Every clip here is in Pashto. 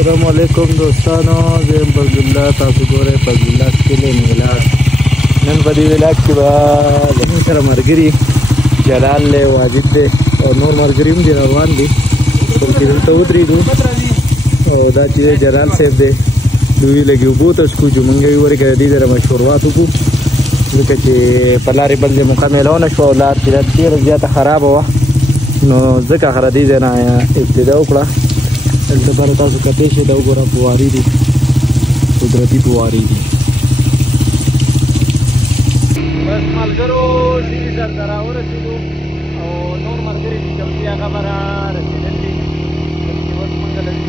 السلام علیکم دوستانو، زه یم فضل الله. تاسو ګورئ فضل الله سکیلین ولاګ. نن په دې ولاګ کې به زموږ سره ملګري جلال دی، واجد دی او نور ملګري هم دي روان دي. بلکې دلته ودرېدو او دا چې دی جلال صاحب دی، دوی لږې اوبو ته څکو چې مونږ یې ورکړه د دې سره مشورات وکړو، ځکه چې په لارې بل ځای موقع میلاونه شوه او لار چې ډېره زیاته خرابه وه، نو ځکه هغه دې ځای نه ابتدا وکړه. دلته بره تاسو کتلی شئ، دا وګوره فوارې دي، قدرتي فوارې دي. بس ملګرو سیمې سر ته راورسېدو او نور ملګري چې کوم دي هغه به رارسېدل دي، بلکې اوس مونږ له دې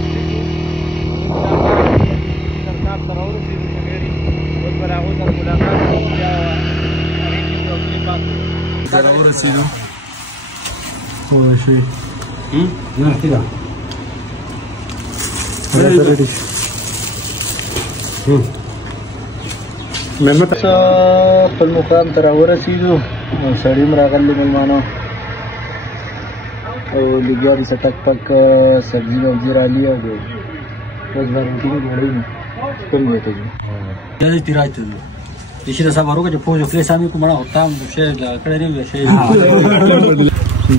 سرکار ته راورسېدو ملګري. اوس به له هغو سره ملاقات کوو، بیا هغې کې یو کلیپ اخلو. راورسېدو پوه شوې خپل مقام ته راورسېدو او سړي هم راغلي مېلمانه او لګیا دي څه ټک پک سبزي وبزي رالي او اوس به روټي مې جوړوي نو خپل ځای ته ځو.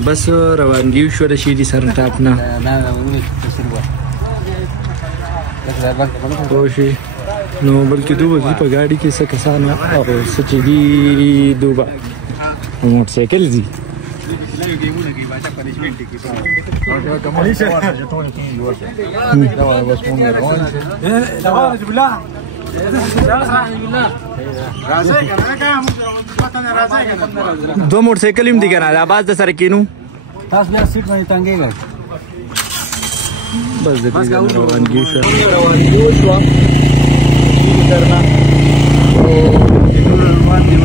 بس روانګي وشوه د شیدي سر ټاپ نه پوه شوې، نو بلکې دو به ځي په ګاډي کې څه کسان او څه چې دي دو به په موټر سایکل ځي. دو موټر سایکل هم دي که نه، دا باز د سره کینو تاسو بیا سیټ باندې تنګېږئ. بس د دې ځای روانګي وشوه درنه او ټول روان دي.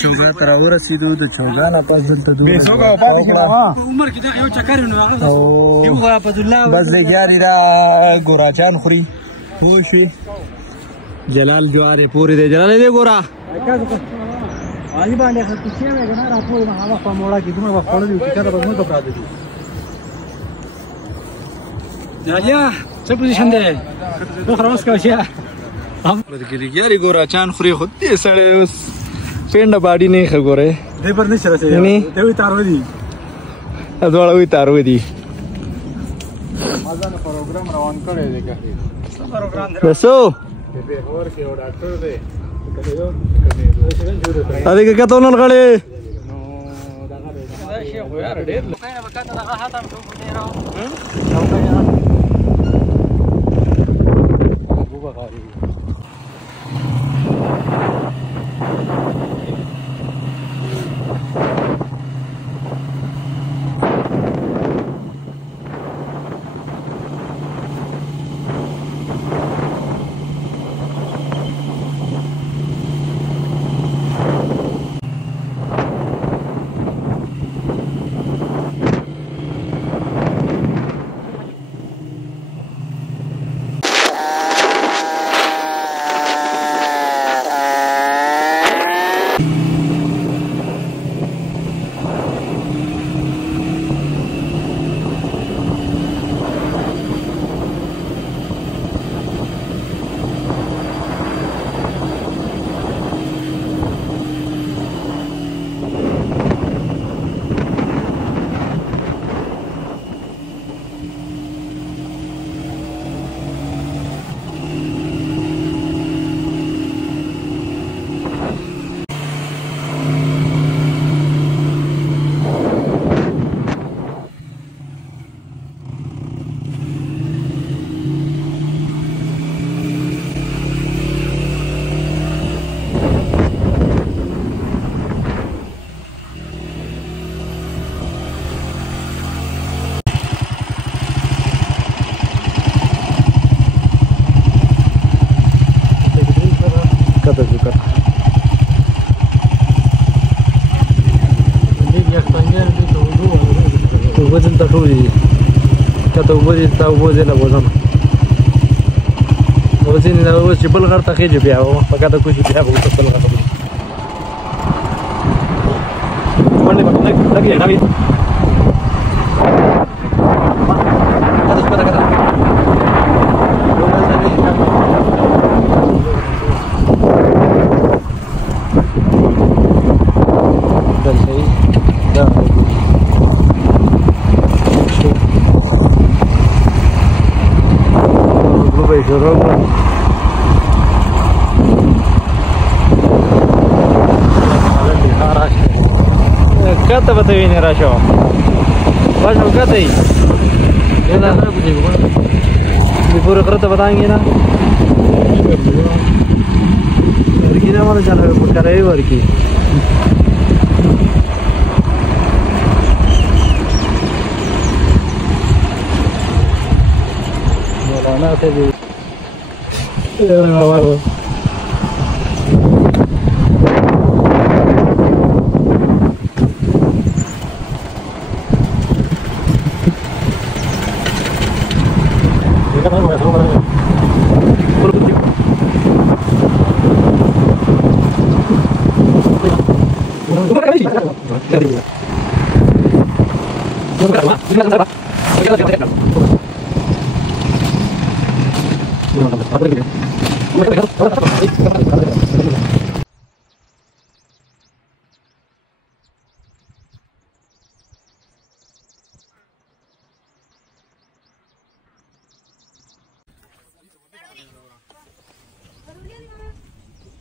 چوګان ته راورسېدو، د چوګان نه پس دلته دومره بس لګیا دي دا ګوراچان خوري. پوه شوې، جلال جوارې پورې دی. جلال دی ګوره Ani baandې خلک چې مې کنه راپور ما هغه په موړه کې دومره وخت لري چې کله به موږ پراته دي جاجا څه پوزیشن دی نو خلاص کوشیا هم ګریګیاري ګورا چان خوري خو دې سړی اوس پینډه باډي نه خګوره دې پر نشي راځي ته وی تارو دي ادوړ وی تارو دي مازه پروګرام روان کړی دی که څه پروګرام دی وسو دې اور کې او ډاکټر دی अरे क्या तो नल खड़े नो दागा दे शेख यार ढेर मैंने बता था दागा हाथ हम तो दे रहा हूं बुबा खा रही وزن تټوي کته وزن تا وزن له وزن وزن له وزن بل غړ ته خېج بیا او پکې کوشش بیا وو ته بل غړ باندې باندې لګي نه وي کته څه راکړه Kata betul ini rasio, rasio kata ini, ini apa sih gua? Di pura kereta batangnya na, hari ini mana jalan berkarya hari ini. Jalan apa sih? Jalan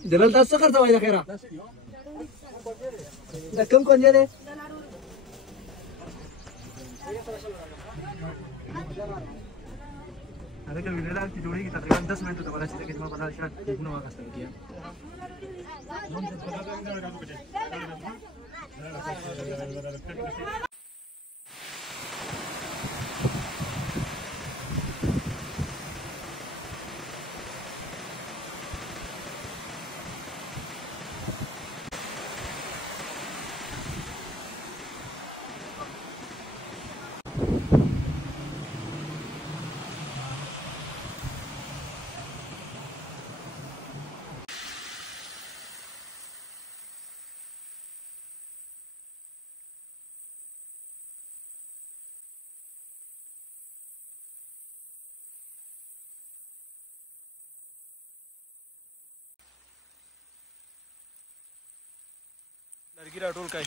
Jalan tas sekar sama ya kira. Dah kem kon jadi. Ada kan video lagi jodoh kita terakhir 10 menit tu pada cerita kita mau pasal syarat guna apa kasih dia. لرګي راټول کړئ.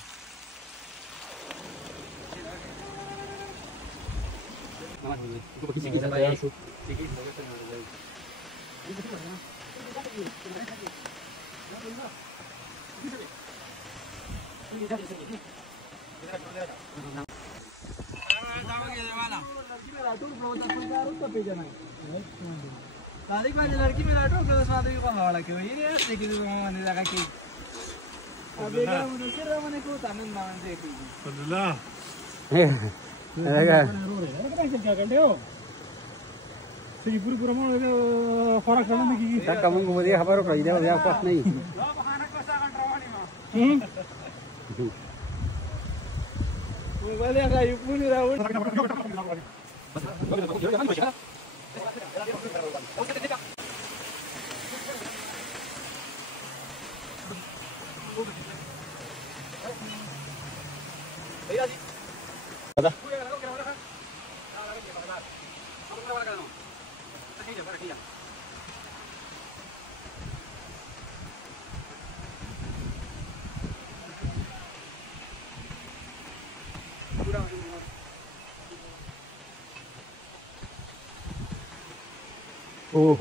तारीख वाले लड़की में लाटो के साथ भी पहाड़ के वही रे देखी तो मैंने लगा कि अबे का मुझे सिर मैंने को तानन नाम देखी अल्लाह लगा क्या करते हो फिर पूरा मोड़ फरक करने में की तक कम को दिया खबर कर दिया या पास नहीं बहाना कैसा कंट्रोल वो वाले का ये पूरी राउंड Oh.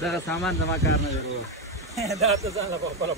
दा सामान जमा करना जरूर दा तो जाना पड़ा